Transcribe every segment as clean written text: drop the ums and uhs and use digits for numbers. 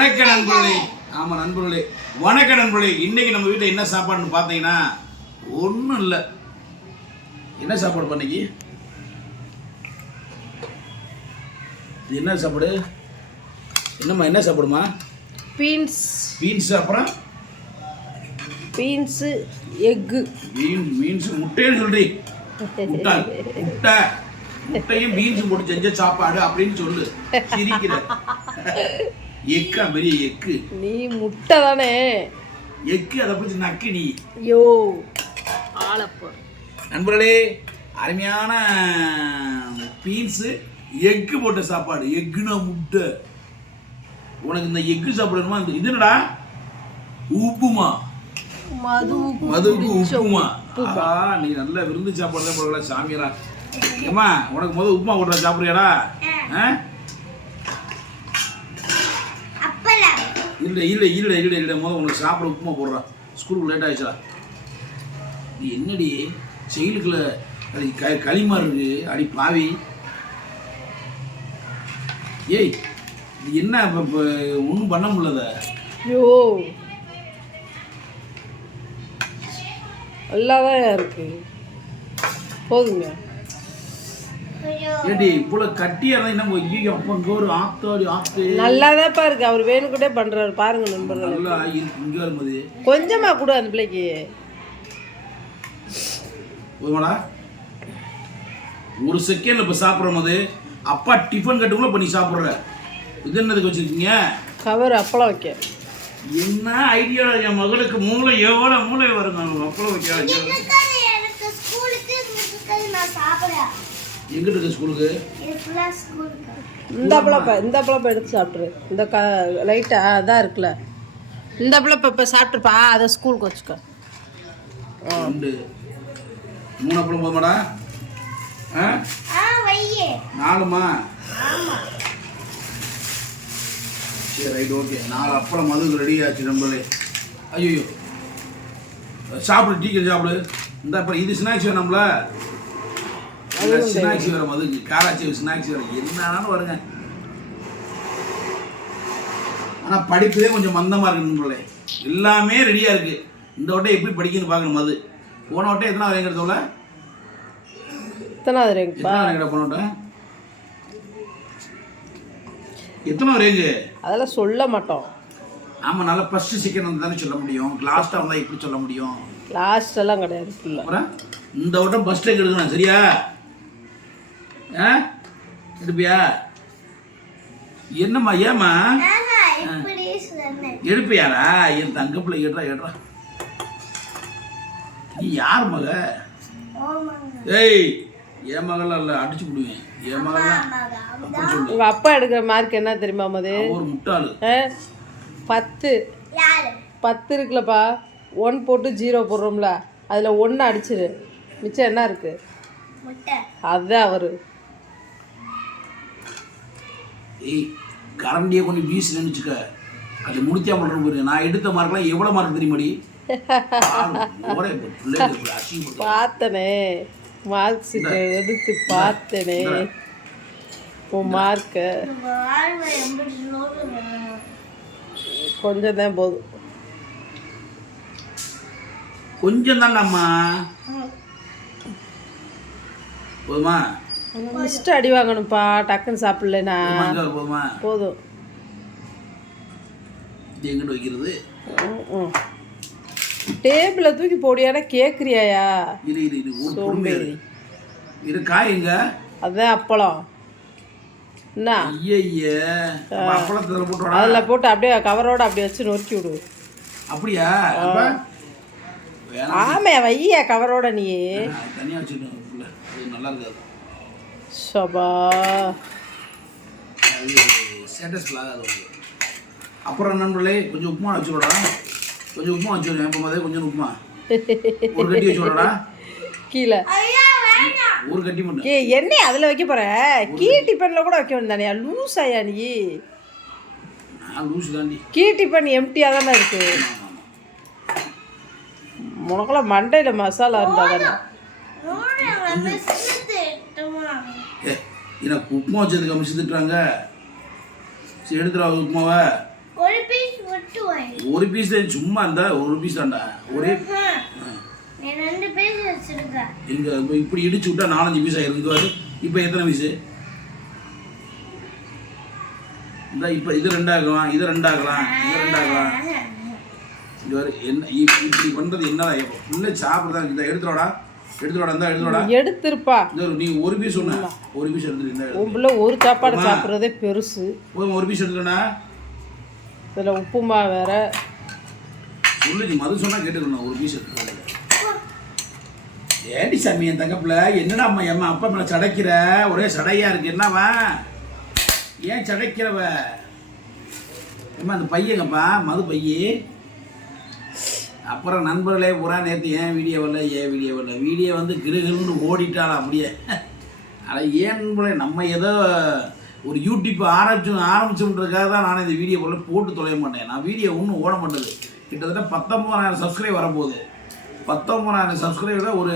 வணக்க நண்பர்களே. ஆமா நண்பர்களே, வணக்க நண்பர்களே. இன்னைக்கு நம்ம வீட்டில் என்ன சாப்பாடுன்னு பார்த்தீங்கன்னா ஒன்றும் இல்லை. என்ன சாப்பாடு பண்ணைக்கு? இது என்ன சாப்பாடு? என்னம்மா என்ன சாப்பாடுமா? பீன்ஸ். அப்புறம் பீன்ஸ் எக்கு. பீன்ஸ் முட்டைன்னு சொல்றீ. முட்டையும் பீன்ஸும் போட்டு செஞ்ச சாப்பாடு அப்படின்னு சொல்லு. சிரிக்கிற எக்கா? பெரிய எக்கு. நீ முட்டை தானே எக்கு. அதை பற்றி நக்கு நீ. யோ ஆளப்போ நண்பர்களே, அருமையான பீன்ஸு எக்கு போட்ட சாப்பாடு. எக்குனா முட்டை. உனக்கு இந்த எக்கு சாப்பிடணுமா? இந்த இது என்னடா? உப்புமா. மதுவுக்கு உப்புமா. நீ நல்ல விருந்து சாப்பாடு தான் போடல சாமியாரா. ஏம்மா உனக்கு முதல் உப்புமா போடுற சாப்பிடுறியாடா? இல்லை இல்லை இல்லை இல்லை இல்லை முதல் உனக்கு சாப்பிட உப்புமா போடுறான். ஸ்கூலுக்கு லேட் ஆகிடுச்சா? நீ என்னடி செயலுக்குள்ள அது களிமா இருக்கு அடி பாவி. ஏய் இது என்ன இப்போ ஒன்றும் பண்ண முடியலத. யோ நல்லாதான் இருக்கு, போதுங்க. ஏடி இவ்வளோ கட்டியா இருந்தால் என்ன ஐயோ அப்போ இங்கே ஒரு ஆத்தாடி ஆத்து. நல்லாதான்ப்பா இருக்கு. அவர் வேணுக்கிட்டே பண்றாரு பாருங்க நண்பர்கள். நல்லா இருக்கு. இங்கே வரும்போது கொஞ்சமா கூட அந்த பிள்ளைக்கு போதுமாடா. ஒரு செகண்ட்ல இப்போ சாப்பிட்ற போது அப்பா டிஃபன் கட்டுக்குள்ள பண்ணி சாப்பிட்ற. இது என்னதுக்கு வச்சிருக்கீங்க? கவர் அப்பளம் வைக்க. என்ன ஐடியா? என் மகளுக்கு மூளை எவ்வளோ மூளை வருங்க. அப்பளம் வைக்க எங்கிட்ட இருக்கு ஸ்கூலுக்கு? இந்த அப்பளம் எடுத்து சாப்பிட்ரு. இந்த லைட்டா அதான் இருக்குல்ல, இந்த அப்பளம் இப்போ சாப்பிட்ருப்பா. அதை ஸ்கூலுக்கு வச்சுக்க. 2 3 அப்பளம் போதுமாடா? 4மா? சரி ரைட் ஓகே. 4 அப்பளம் மதுக்கு ரெடி ஆச்சு நம்மளே. ஐயோ சாப்பிடு, டீக்கல் சாப்பிடு. இந்த அப்புறம் இது ஸ்நாக்ஸ் வேணும்ல. ஸ்நாக்ஸ் வேற மதுக்கு. காராச்சி ஸ்நாக்ஸ் வேற என்னன்னு வருங்க. ஆனால் படிப்பதே கொஞ்சம் மந்தமாக இருக்கு நம்மளே. எல்லாமே ரெடியாக இருக்கு. இந்த வட்டம் எப்படி படிக்கணும்னு பார்க்கணும். மது போன வட்டம் எத்தனாவது ரேங்கிறதோட? எத்தனாவது ரேங்க்? போன வட்டம் எத்தனாவது ரேஞ்சு? அதெல்லாம் சொல்ல மாட்டோம். ஆமாம், நல்லா ஃபஸ்ட்டு செகண்ட் வந்து தானே சொல்ல முடியும். லாஸ்ட்டாக வந்தால் எப்படி சொல்ல முடியும்? லாஸ்ட் எல்லாம் கிடையாது. அப்புறம் இந்த வட்டம் ஃபஸ்ட் ரேங்க் எடுக்கணும். சரியா? எடுப்பியா? என்னம்மா ஏம்மா எடுப்பியாரா? என் தங்க பிள்ளை ஏடுறா. நீ யார் மக? ஏய் என் மகள்லாம் இல்லை, அடிச்சு விடுவேன். என் மகள்லாம் உங்க அப்பா எடுக்கிற மார்க் என்ன தெரியுமா? மது ஒரு முட்டாளு. 10 இருக்குல்லப்பா. 1 போட்டு 0 போடுறோம்ல, அதில் 1 அடிச்சிரு. மிச்சம் என்ன இருக்கு? அதுதான் அவரு. ஏய் கரண்டியை கொண்டு வீசி நினைச்சுக்க. அது முடித்தா பண்ணுறோம் பாரு. நான் எடுத்த மார்க்லாம் எவ்வளோ மார்க் தெரியுமாடி? பார்த்தனே மார்க் ஷீட்டை எடுத்து பார்த்தனே. உன் மார்க்கு கொஞ்சம் தான் போதும். கொஞ்சம் தான்டாம்மா. போதுமா? மிஸ்ட்டு அடி வாங்கணும்ப்பா டக்குன்னு சாப்பிடலனா. போதுமா? போதும். இது எங்கிட்ட வைக்கிறது? டேபிள தூக்கி போடியானா கேட்குறியாயா? இரு காயுங்க. அதான் அப்பளம். என்ன அப்பளத்தில் போட்டு அதில் போட்டு அப்படியே கவரோட அப்படியே வச்சு நொறுக்கி விடு. அப்படியா? ஆமே வையா கவரோட. நீ தனியாக வச்சுட்டு நல்லா இருக்காது. சபா ஸ்டேட்டஸ் ஆகாது. அப்புறம் நண்பர்களே கொஞ்சம் உப்புமா வச்சுடா. கொஞ்சம் உப்புமா வச்சுடுறேன். இப்போ மாதிரி கொஞ்சம் உப்புமா ஒரு கட்டி வச்சுடா. கீழே ஒரு கட்டி மட்டும். என்ன அதில் வைக்க போற? கீ டிஃபனில் கூட வைக்க வேண்டிய தானே. லூஸ் ஆயா நீ? நான் லூஸ் தாண்டி. கீ டிஃபன் எம்டியாக தானே இருக்கு. உனக்கெல்லாம் மண்டையில் மசாலா இருந்தால் தானே. எனக்கு உப்புமா வச்சதுக்கு மிஸ் திட்டுறாங்க. சரி எடுத்துடா உப்புமாவை. ஒரு பீஸ் சும்மா இருந்தா ஒரு பீஸ் தான்டா ஒரே இங்க இப்படி இடிச்சு விட்டா 4-5 பீஸ் ஆயிருக்கு. இப்போ எத்தனை பீஸு? இந்த இப்போ இது 2 ஆகலாம், இது 2 ஆகலாம், இது 2 ஆகலாம். இது வரை என்ன இப்படி பண்றது? என்ன இல்லை சாப்பிட்றதா? இந்த எடுத்துடா இருந்தா எடுத்துடா எடுத்துருப்பா. நீ ஒரு பீஸ் சொன்ன, ஒரு பீஸ் எடுத்துருந்தா உள்ள ஒரு சாப்பாடு சாப்பிட்றதே பெருசு. ஒரு பீஸ் எடுத்துட்டா இதில் உப்புமா வேற சொல்லுச்சு. மது சொன்னா கேட்டுக்கணும். ஒரு பீஸ் எடுத்து ஏடி சாமி என் தங்கப்பில் என்னடா அம்மா அப்பா மேலே சடைக்கிற? ஒரே சடையா இருக்கு. என்னவா ஏன் சடைக்கிறவ? ஏம்மா அந்த பையங்கப்பா மது பையே. அப்புறம் நண்பர்களே பூரா நேற்று ஏன் வீடியோ வரல வீடியோ வந்து கிருகிருன்னு ஓடிட்டாலும் அப்படியே. ஆனால் ஏன் நம்ம ஏதோ ஒரு யூடியூப் ஆரம்பிச்சோன்றதுக்காக தான் நான் இந்த வீடியோ போட்டு தொலைய மாட்டேன். நான் வீடியோ ஒன்றும் ஓட மாட்டேது. கிட்டத்தட்ட 19,000 சப்ஸ்கிரைப் வரப்போகுது. 19,000 சப்ஸ்கிரைபரை ஒரு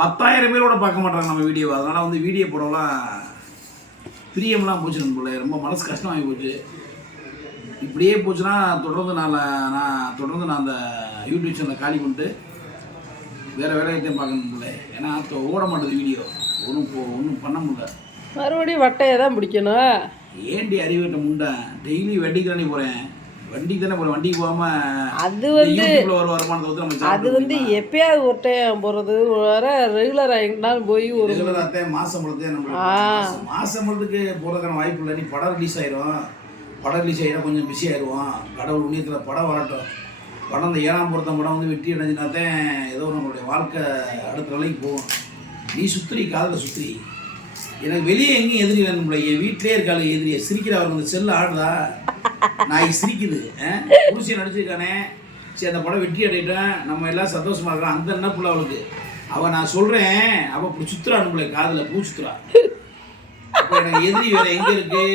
10,000 பேரோட பார்க்க மாட்டாங்க நம்ம வீடியோவை. அதனால் வந்து வீடியோ போடலாம் பிரியம்லாம் போச்சு நம்மள. ரொம்ப மனசு கஷ்டமாகி போச்சு. இப்படியே போச்சுன்னா தொடர்ந்து நான் அந்த யூடியூப் சேனலை காலி பண்ணிட்டு வேறு வேலையத்தையும் பார்க்கணும் போல. ஏன்னா ஓட மாட்டேது வீடியோ. ஒன்றும் பண்ண முடியல. மறுபடியும் வட்டையை தான் பிடிக்கணும். ஏண்டி அறிவிட்ட முண்டை டெய்லி வண்டிக்கு தானே போகிறேன். வண்டிக்கு போகாமல் அது வந்து ஒரு வருமானத்தை வந்து நம்ம அது வந்து எப்பயாவது ஒரு டைம் போகிறது வர ரெகுலராக எங்கேனாலும் போய் ஒரு ரெகுலராக மாதம் முழுதுக்கு போகிறதுக்கான வாய்ப்பு இல்லை. நீ படம் ரிலீஸ் ஆகிடும் கொஞ்சம் பிஸி ஆயிடுவோம். கடவுள் உண்ணியத்தில் படம் வரட்டும். படம் இந்த 7ஆம் பொருத்தம் படம் வந்து வெற்றி அடைஞ்சினாத்தான் ஏதோ நம்மளுடைய வாழ்க்கை அடுத்த நிலைக்கு போகும். நீ சுத்திரி காதில் சுத்திரி. எனக்கு வெளியே எங்கேயும் எதிரி வேணும்ல. என் வீட்டிலே இருக்காள் எதிரியை சிரிக்கிற. அவர் அந்த செல்லு ஆடுதா நாய் சிரிக்குது. புருஷன் நடிச்சிருக்கானே சரி அந்த படம் வெற்றி அடையிட்டேன் நம்ம எல்லாம் சந்தோஷமா இருக்கலாம். அந்த நினைப்புல அவளுக்கு நான் சொல்கிறேன். அவள் இப்படி சுற்றுறானுங்களே காதில் பூ சுற்றுறா. அப்போ எனக்கு எதிரி வேறு எங்கே இருக்குது?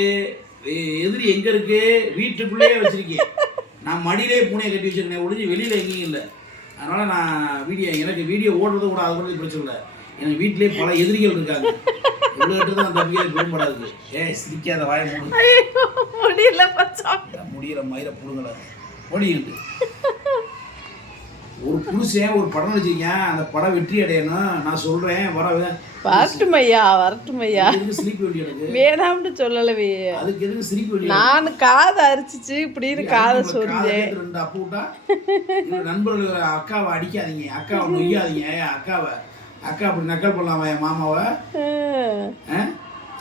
எதிரி எங்கே இருக்குது? வீட்டுக்குள்ளேயே வச்சுருக்கேன். நான் மடியிலே பூனையை கட்டி வச்சுருக்கேன். ஒழிஞ்சு வெளியில் எங்கேயும் இல்லை. அதனால் எனக்கு வீடியோ ஓடுறது கூட அது கூட பிரச்சனை இல்லை. எனக்கு வீட்டிலே பல எதிரிகள் இருக்காங்க. இவ்வளோ அந்த தம்பியை விரும்பப்படாது. சிரிக்காத வாய முடியல மயிரை புடுங்கல ஓடிக்கிட்டு. ஒரு புருஷன் ஒரு படம் வச்சிருக்கேன். அந்த படம் வெற்றி அடையணும். நான் சொல்றேன் வரட்டும் ஐயா சிரிப்பு வேண்டி எனக்கு வேணாம்னு சொல்லலவே. அதுக்கு எதுக்கு சிரிப்பு வேண்டி? நான் காதை அரிச்சிச்சு இப்படின்னு காதை சொல்றேன். 2 அப்போ விட்டா நண்பர்கள் அக்காவை அடிக்காதீங்க, அக்காவை நொய்யாதீங்க. அக்கா அப்படி நக்கல் பண்ணலாமா என் மாமாவை?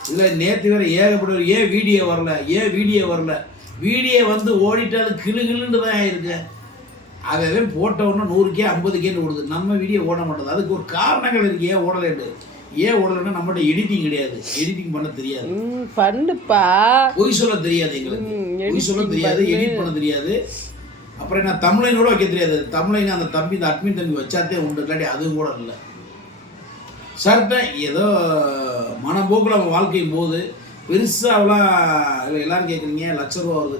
இதில் நேற்று வேற ஏகப்பட்ட ஏன் வீடியோ வரல வீடியோ வந்து ஓடிட்டாலும் கிளுகிளுன்னு தான் இருக்கு. அதே போட்டோன்னா 100K 50Kன்னு ஓடுது. நம்ம வீடியோ ஓட மாட்டோம். அதுக்கு ஒரு காரணங்கள் இருக்கு. ஏன் ஓடலைன்னா நம்மகிட்ட எடிட்டிங் கிடையாது. எடிட்டிங் பண்ண தெரியாது. பண்ணுப்பா பொய் சொல்ல தெரியாது. எங்களுக்கு பொய் சொல்ல தெரியாது, எடிட் பண்ண தெரியாது. அப்புறம் என்ன தமிழைனோட வைக்க தெரியாது. தமிழைன்னு அந்த தம்பி இந்த அட்மின் தம்பி வச்சாத்தே உண்டு. இல்லாட்டி அதுவும் கூட இல்லை. சர்ட்டன் ஏதோ மனப்போக்கில் நம்ம வாழ்க்கையும் போது பெருசாகலாம் எல்லோரும் கேட்குறீங்க. ₹1,00,000 வருது.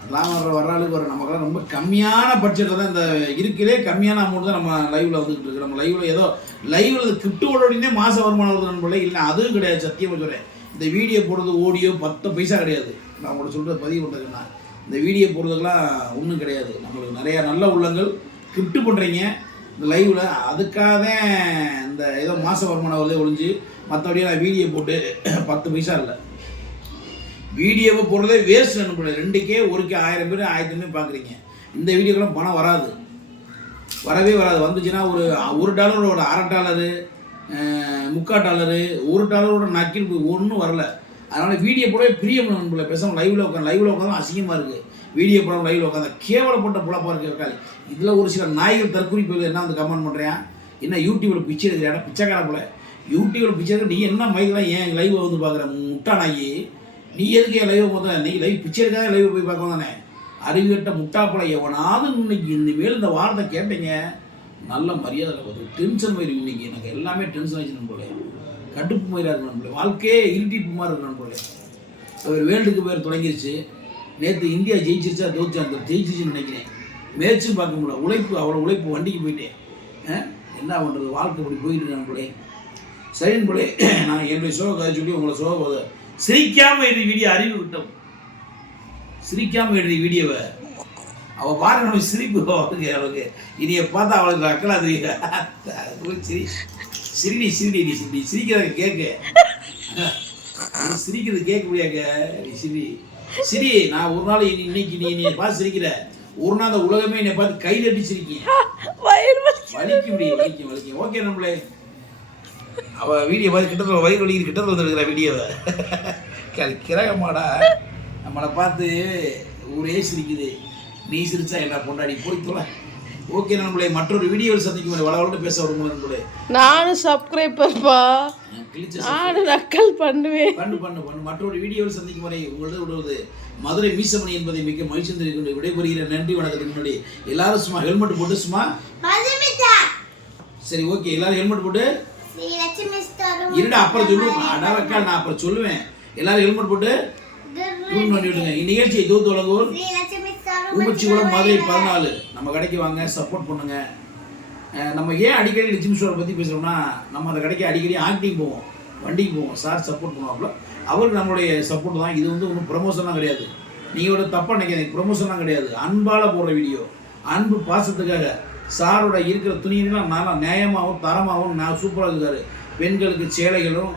அதெல்லாம் வர்ற ஆளுக்கு வர நமக்கெல்லாம் ரொம்ப கம்மியான பட்ஜெட்டில் தான் இந்த இருக்கிறே கம்மியான அமௌண்ட் தான் நம்ம லைவில் வந்துக்கிட்டு இருக்கு. நம்ம லைவில் ஏதோ லைவில் கிரிப்டோடனே மாத வருமானம் வருது நண்பர்களே. இல்லை அதுவும் கிடையாது. சத்தியமாக சொல்கிறேன். இந்த வீடியோ போடுறது ஓடியோ 10 பைசா கிடையாது. நான் உங்கள்கிட்ட சொல்கிறது பதிவு பண்ணுறதுன்னா இந்த வீடியோ போடுறதுக்கெல்லாம் ஒன்றும் கிடையாது. நம்மளுக்கு நிறையா நல்ல உள்ளங்கள் கிரிப்ட் பண்ணுறீங்க இந்த லைவில். அதுக்காக தான் இந்த ஏதோ மாத வருமானம் வருதே ஒழிஞ்சு மற்றபடியே நான் வீடியோ போட்டு 10 பைசா இல்லை. வீடியோவை போடுறதே வேஸ்ட் நண்பர்களே. 2K 1K 1000 பேர் 1000 பேர் பார்க்குறீங்க. இந்த வீடியோக்கெல்லாம் பணம் வராது, வரவே வராது. வந்துச்சுன்னா $1 ஒரு $1/2 $3/4 $1 நக்கில் ஒன்றும் வரல. அதனால் வீடியோ போடவே பிரியம் நண்பர்களே. பேசாமல் லைவில் உட்காந்து அசிங்கமாக இருக்குது. வீடியோ போடாமல் லைவில் உட்காந்து கேவலப்பட்ட புலப்பாக இருக்குது இருக்காது. இதில் ஒரு சில நாய்கள் தற்குறிப்பு என்ன வந்து கமெண்ட் பண்ணுறேன். என்ன யூடியூப்பில் பிச்சை எடுக்கிற பிச்சைக்கார போல யூடியூப்பில் பிச்சை எடுக்க நீ என்ன மைக்கெலாம் ஏன் லைவை வந்து பார்க்குற முட்டா நாயி? நீ எதுக்கு என் லைவை போதும்? இன்றைக்கி லைவ் பிச்சை எடுக்காத லைவை போய் பார்க்க தானே? அறிவிட்ட முட்டா போல எவனாவது இன்னைக்கு இனிமேல் இந்த வார்த்தை கேட்டீங்க நல்ல மரியாதை பார்த்து டென்ஷன் மயிரும். இன்னைக்கு எனக்கு எல்லாமே டென்ஷன் ஆயிடுச்சு போல. கடுப்பு மயிராக இருக்கணும் போல. வாழ்க்கையே இருட்டிப்பு மாதிரி இருக்கணும் போல. ஒரு வேர்ல்டுக்கு பேர் தொடங்கிருச்சு. நேற்று இந்தியா ஜெயிச்சிருச்சா தோச்சாங்க ஜெயிச்சிருச்சுன்னு நினைக்கிறேன். மேட்சும் பார்க்க முடியல. உழைப்பு அவ்வளோ உழைப்பு வண்டிக்கு போயிட்டேன். என்ன பண்ணுறது? வாழ்க்கை இப்படி போயிட்டு இருக்கான் போலே. சரின்னு போலே. நான் என்னுடைய சோக கதை சொல்லி உங்களை சோக சிரிக்காமல் இது வீடியோ அறிவு விட்டோம். சிரிக்காம எடுறி வீடியோவை. அவள் பாருங்க நம்ம சிரிப்பு அவளுக்கு இனிய பார்த்தா அவளுக்கு அக்கலா தெரியும். சிரிடி சிரிடி நீ சிரிடி சிரிக்கிறத கேட்க சிரிக்கிறது கேட்க முடியாங்க. நீ சிரி சிரி. நான் ஒரு நாள் இன்னைக்கு நீ என்னை பார்த்து சிரிக்கிற, ஒரு நாள் அந்த உலகமே என்னை பார்த்து கை தட்டி சிரிக்கேன். வலிக்க முடியும் வலிக்க வலிக்க. ஓகே நம்மளே அவள் வீடியோ பார்த்து கிட்டத்தில் வயிறு வலிக்கிற கிட்டத்தில் வந்துருக்கிற வீடியோவை கிரகமாடா நம்மளை பார்த்து ஊரே சிரிக்குது. நீ சிரிச்சா என்ன பொண்டாடி போய் தொலை. ஓகே நம்மளே மற்றொரு வீடியோவில் சந்திக்கும் வளவளன்னு பேச வரும்போது நம்மளே நானும் சப்ஸ்கிரைபர்ப்பா, நானும் நக்கல் பண்ணுவேன். பண்ணு பண்ணு பண்ணு. மற்றொரு வீடியோவில் சந்திக்கும் வரை உங்களது விடுவது மதுரை மீசமணி என்பதை மிக மகிழ்ச்சி கொண்டு விடைபெறுகிற. நன்றி வணக்கத்துக்கு முன்னாடி எல்லாரும் சும்மா ஹெல்மெட் போட்டு சும்மா சரி ஓகே எல்லாரும் ஹெல்மெட் போட்டு இருடா அப்புறம் சொல்லுவேன். அடாவக்கால் நான் அப்புறம் சொல்லுவேன். எல்லாரும் ஹெல்மெட் போட்டு பண்ணி விடுங்க. இந்நிகழ்ச்சியை தூத்து வழங்குவோர் ஊமச்சிக்குளம் மதுரை 14. நம்ம கடைக்கு வாங்க, சப்போர்ட் பண்ணுங்க. நம்ம ஏன் அடிக்கடி லட்சுமி ஸ்டோரை பற்றி பேசுகிறோம்னா, நம்ம அந்த கடைக்கு அடிக்கடி ஆக்டிங் போவோம், வண்டிக்கு போவோம். சார் சப்போர்ட் பண்ணுவாப்புல, அவருக்கு நம்மளுடைய சப்போர்ட் தான். இது வந்து ஒன்றும் ப்ரமோஷன்லாம் கிடையாது. நீங்கள் ஒரு தப்பாக நினைக்காதீங்க, ப்ரமோஷன்லாம் கிடையாது. அன்பால் போடுற வீடியோ, அன்பு பாசத்துக்காக. சாரோட இருக்கிற துணியெல்லாம் நல்லா நியாயமாகவும் தரமாகவும் நான் சூப்பராக இருக்காரு. பெண்களுக்கு சேலைகளும்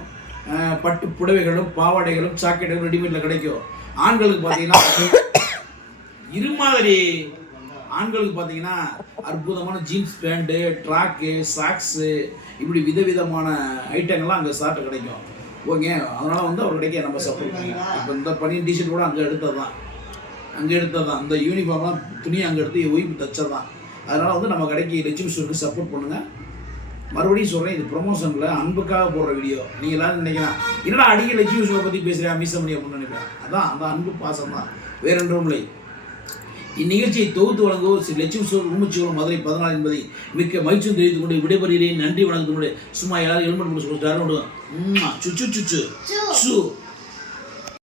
பட்டு புடவைகளும் பாவாடைகளும் சாக்கெட்டுகளும் ரெடிமேடில் கிடைக்கும். ஆண்களுக்கு பார்த்தீங்கன்னா இருமாதிரி ஆண்களுக்கு பார்த்தீங்கன்னா அற்புதமான ஜீன்ஸ் பேண்ட்டு, ட்ராக்கு, சாக்ஸு, இப்படி விதவிதமான ஐட்டங்கள்லாம் அங்கே சாப்பிட்டு கிடைக்கும். ஓகே, அதனால் வந்து அவர் கிடைக்க நம்ம சப்போர்ட் பண்ணுவோம். இப்போ இந்த பனி டிஷர்ட் கூட அங்கே எடுத்தது தான். அந்த யூனிஃபார்ம்லாம் துணி அங்கே எடுத்து ஒய்ஃபு தச்சது தான். அதனால் வந்து நம்ம கடைக்கு லட்சுமி ஸ்டோருக்கு சப்போர்ட் பண்ணுங்கள். மறுபடியும் சொல்கிறேன், இது ப்ரொமோஷனில் அன்புக்காக போடுற வீடியோ. நீங்கள் எல்லாரும் நினைக்கலாம் என்னடா அடிக்கடி லட்சுமி ஸ்டோரை பற்றி பேசுகிறேன் மீசமணி அப்படின்னு நினைக்கிறேன். அதான் அந்த அன்பு பாசம் தான், வேற ஒன்றும் இல்லை. இந்நிகழ்ச்சியை தொகுத்து வழங்குவோர் ஸ்ரீ லட்சுமி ஸ்டோர் ஊமச்சிக்குளம் மதுரை 14 என்பதை மிக்க மகிழ்ச்சியும் தெரிவித்துக் கொண்டு விடைபெறுகிறேன். நன்றி வணக்கத்தினுடைய சும்மா எல்லாரும் ஹெல்மெட் போட்டு சொல்லிட்டு சுச்சு சுச்சு சு